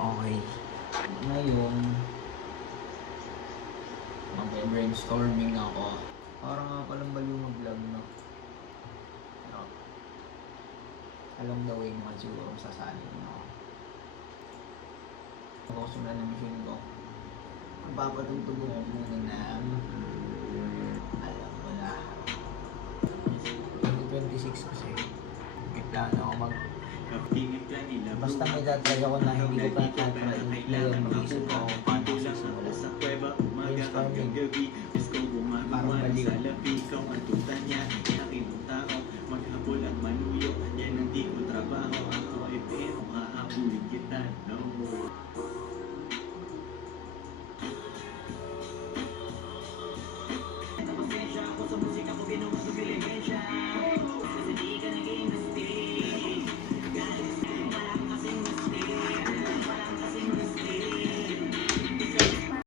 Okay. Ngayon, mag-brainstorming ako. Parang nga palang baliw mag-vlog, no? Pero, along the way naman siguro sasali mo ako. Gusto na ng machine ko. Magpapatugtog ko muna ng alam mo na 26 kasi may plano ako basta may datay ako na hindi ko pa na-try ngayon mag-isip ko ako paano sisimula brainstorming parang baliw